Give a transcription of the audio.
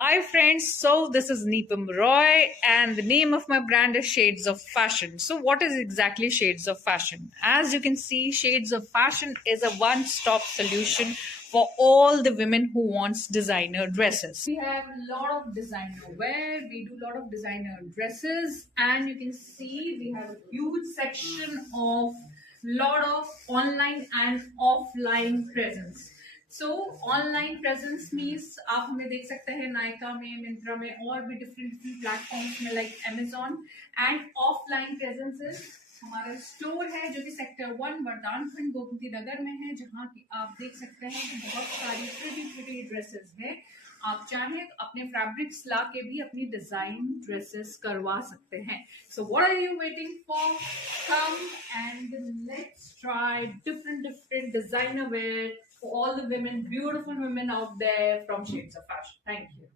Hi friends, so this is Neepam Roy and the name of my brand is Shades of Fashion. So what is exactly Shades of Fashion? As you can see, Shades of Fashion is a one-stop solution for all the women who wants designer dresses. We have a lot of designer wear, we do a lot of designer dresses, and you can see we have a huge section of lot of online and offline presence. So online presence means आप हमें देख सकते हैं नायका में, मिंत्रा में और भी different different platforms में like Amazon. And offline presence is हमारा स्टोर है जो कि सेक्टर 1 वरदान खंड गोमती नगर में है, जहाँ की आप देख सकते हैं कि बहुत सारी प्रिटी ड्रेसेस है। आप चाहें तो अपने फैब्रिक्स ला के भी अपनी डिजाइन ड्रेसेस करवा सकते हैं। So what are you waiting for? Come and let's try different designer wear for all the women, beautiful women out there from Shades of Fashion. Thank you.